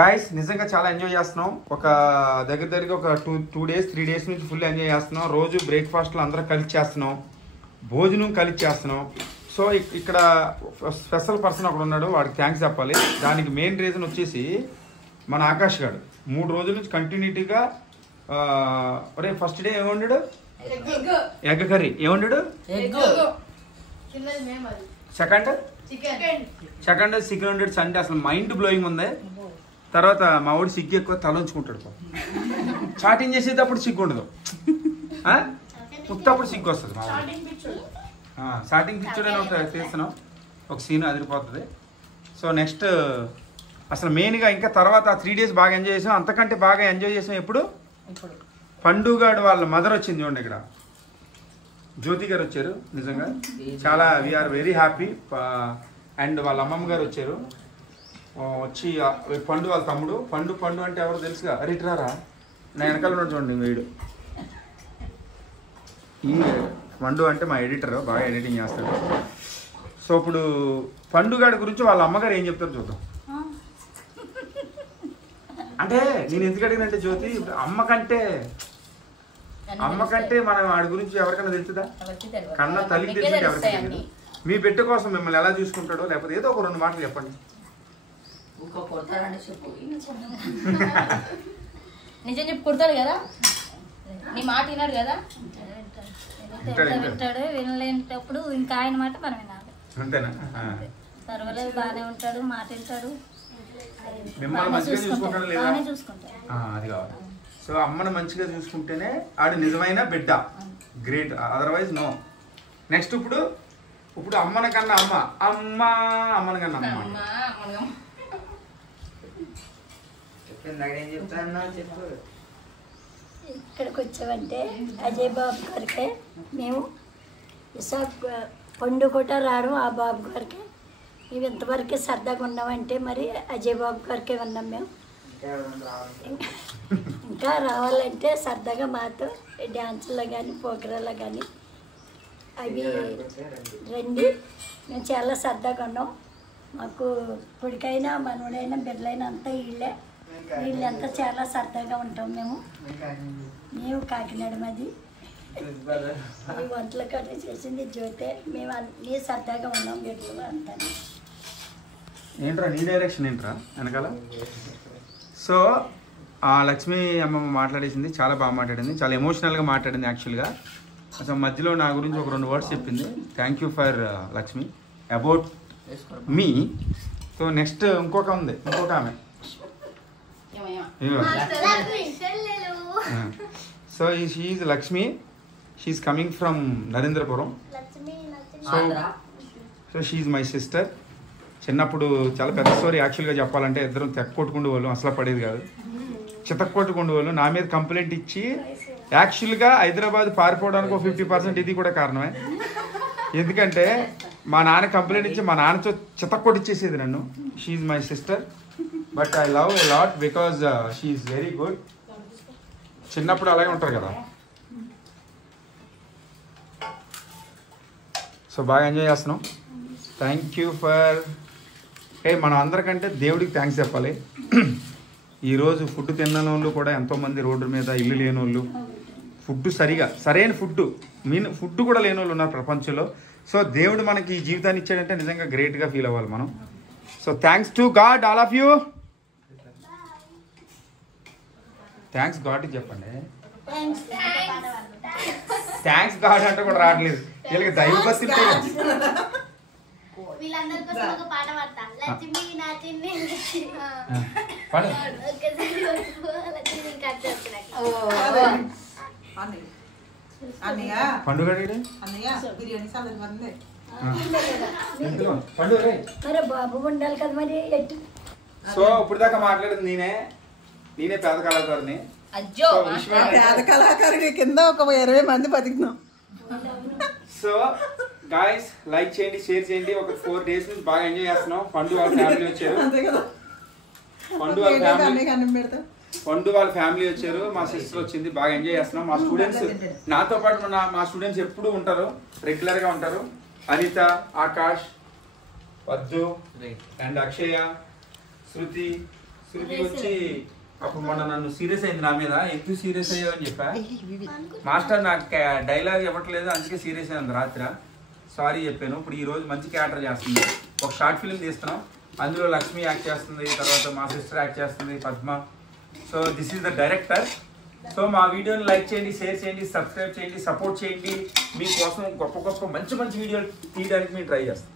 Guys నిజంగా చాలా enjoy చేస్తున్నాం. ఒక దగ్గర ఒక 2 days 3 days నుంచి ఫుల్ ఎంజాయ్ చేస్తున్నాం. రోజు బ్రేక్ఫాస్ట్లో అందరం కలిసి చేస్తున్నాం, భోజనం కలిసి చేస్తున్నాం. సో ఇక్కడ స్పెషల్ పర్సన్ ఒకడు ఉన్నాడు, వాడికి థ్యాంక్స్ చెప్పాలి. దానికి మెయిన్ రీజన్ వచ్చేసి మన ఆకాష్ గారు 3 రోజుల నుంచి కంటిన్యూటీగా ఫస్ట్ డే ఏమండాడు, ఎగ్ కర్రీ ఏమండాడు, సెకండ్ చికెన్ వండాడు. సండే అసలు మైండ్ బ్లోయింగ్ ఉంది. తర్వాత మా వాడు సిగ్గు ఎక్కువ తలంచుకుంటాడు. చాటింగ్ చేసేటప్పుడు సిగ్గు ఉండదు, ఉత్తప్పుడు సిగ్గు వస్తుంది. మా వాడు స్టార్టింగ్ పిక్చర్ అని ఒకటి తీస్తున్నాం, ఒక సీన్ అదిరిపోతుంది. సో నెక్స్ట్ అసలు మెయిన్గా ఇంకా తర్వాత 3 days బాగా ఎంజాయ్ చేసాం. అంతకంటే బాగా ఎంజాయ్ చేసాం ఎప్పుడు పండుగాడు వాళ్ళ మదర్ వచ్చింది చూడండి. ఇక్కడ జ్యోతి గారు వచ్చారు. నిజంగా చాలా వీఆర్ వెరీ హ్యాపీ. అండ్ వాళ్ళ అమ్మమ్మ గారు వచ్చారు. వచ్చి పండు వాళ్ళ తమ్ముడు. పండు అంటే ఎవరు తెలుసుగా, అరిట్రారా నా వెనకాల ఉన్నాడు చూడండి వీడు. ఈ పండు అంటే మా ఎడిటర్, బాగా ఎడిటింగ్ చేస్తాడు. సో ఇప్పుడు పండుగాడి గురించి వాళ్ళ అమ్మగారు ఏం చెప్తారు చూద్దాం. అంటే నేను ఎందుకు అడిగినంటే జ్యోతి, అమ్మకంటే మనం వాడి గురించి ఎవరికైనా తెలుసుదా? కన్నా తల్లికి తెలిసి ఎవరికి తెలియదు. మీ బిడ్డ కోసం మిమ్మల్ని ఎలా చూసుకుంటాడో, లేకపోతే ఏదో ఒక 2 మాటలు చెప్పండి. నిజం చెప్పి కుడతాడు కదా, నీ మాట విన్నాడు కదా, వింటాడు. వినలేనప్పుడు ఇంకా ఆయన మాట మనం వినాలి. అంతేనా? పర్వాలేదు, బాగానే ఉంటాడు, మాట వింటాడు, మిమ్మల్ని మంచిగా చూసుకుంటాడు లేదా? బాగానే చూసుకుంటాడు. అది కావాలి. సో అమ్మను మంచిగా చూసుకుంటేనే ఆడు నిజమైన బిడ్డ, గ్రేట్. Otherwise no. నెక్స్ట్ ఇప్పుడు అమ్మని కన్నా అమ్మని కన్నా అమ్మ. ఇక్కడికి వచ్చామంటే అజయ్ బాబు గారికి మేము పండు కూడా రావడం, ఆ బాబు గారికి మేము ఇంతవరకు సరదాగా ఉన్నామంటే మరి అజయ్ బాబు గారికే ఉన్నాం. మేము ఇంకా రావాలంటే సరదాగా మాతో డ్యాన్సుల్లో కానీ ప్రోగ్రాంలో కానీ అవి రండి. మేము చాలా సరదాగా ఉన్నాం. మాకు కొడుకైనా మనవడైనా బిడ్డలైనా అంతా వీళ్ళంతా చాలా సరదాగా ఉంటాం. మేము కాకినాడ మాది. ఈ వంటల కట్ట చేసింది జ్యోతే. మేము అన్నీ సరదాగా ఉన్నాం బిడ్డలు అంతా. ఏంట్రా నీ డైరెక్షన్ ఏంట్రా వెనకాల? సో లక్ష్మి అమ్మమ్మ మాట్లాడేసింది, చాలా బాగా మాట్లాడింది, చాలా ఎమోషనల్గా మాట్లాడింది. యాక్చువల్గా అసలు మధ్యలో నా గురించి ఒక 2 words చెప్పింది. Thank you for Lakshmi about me. So next ఇంకొక ఆమె. So she Lakshmi. She coming from Narendrapuram. So she my sister. చిన్నప్పుడు చాలా పెద్ద స్టోరీ యాక్చువల్గా చెప్పాలంటే, ఇద్దరం తెక్కొట్టుకుండే వాళ్ళు, అసలు పడేది కాదు, చితక్కొట్టుకుండే వాళ్ళు. నా మీద కంప్లైంట్ ఇచ్చి యాక్చువల్గా హైదరాబాద్ పారిపోవడానికి ఒక 50% ఇది కూడా కారణమే. ఎందుకంటే మా నాన్న కంప్లైంట్ ఇచ్చి మా నాన్నతో చితక్కొట్టిచ్చేసేది నన్ను. She my sister, but I love a lot because she very good. చిన్నప్పుడు అలాగే ఉంటారు కదా. సో బాగా ఎంజాయ్ చేస్తున్నాం. థ్యాంక్ యూ ఫర్ మనం అందరికంటే దేవుడికి థ్యాంక్స్ చెప్పాలి. ఈరోజు ఫుడ్ తిన్న వాళ్ళు కూడా ఎంతోమంది రోడ్డు మీద, ఇల్లు లేని వాళ్ళు, సరైన ఫుడ్ కూడా లేని వాళ్ళు ఉన్నారు ప్రపంచంలో. సో దేవుడు మనకి ఈ జీవితాన్ని ఇచ్చాడంటే నిజంగా గ్రేట్గా ఫీల్ అవ్వాలి మనం. So thanks to God, all of you. Thanks God చెప్పండి. థ్యాంక్స్ గాడ్ అంటే కూడా రావట్లేదు వీళ్ళకి. దైవ భక్తి పండుగ బాబు ఉండాలి కదా మరి. సో ఇప్పుడు దాకా మాట్లాడింది నేనే పేద కళాకారుని. పేద కళాకారుడి కింద ఒక 20 మంది బతికినాం. సో గాయస్ లైక్ చేయండి, షేర్ చేయండి. ఒక 4 days నుంచి బాగా ఎంజాయ్ చేస్తున్నాం. పండు వాళ్ళ ఫ్యామిలీ వచ్చారు. పండు వాళ్ళ ఫ్యామిలీ వచ్చారు, మా సిస్టర్ వచ్చింది. బాగా ఎంజాయ్ చేస్తున్నాం. మా స్టూడెంట్స్ నాతో పాటు మా స్టూడెంట్స్ ఎప్పుడు ఉంటారు, రెగ్యులర్గా ఉంటారు. అనిత, ఆకాష్, వద్దు అండ్ అక్షయ, శృతి, శృతి వచ్చి అప్పుడు మొన్న నన్ను సీరియస్ అయింది నా మీద, ఎందుకు సీరియస్ అయ్యావు అని చెప్పా. మాస్టర్ నాకు డైలాగ్ ఇవ్వట్లేదు అందుకే సీరియస్ అయింది రాత్రి, సారీ చెప్పాను. ఇప్పుడు ఈ రోజు మంచి క్యారెక్టర్ చేస్తుంది, ఒక షార్ట్ ఫిల్మ్ తీస్తున్నాం, అందులో లక్ష్మి యాక్ట్ చేస్తుంది, తర్వాత మా సిస్టర్ యాక్ట్ చేస్తుంది Padma. So this is the director. So మా వీడియోని లైక్ చేయండి, షేర్ చేయండి, సబ్స్క్రైబ్ చేయండి, సపోర్ట్ చేయండి. మీకోసం గొప్ప గొప్ప మంచి మంచి వీడియోలు తీయడానికి మేము ట్రై చేస్తాం.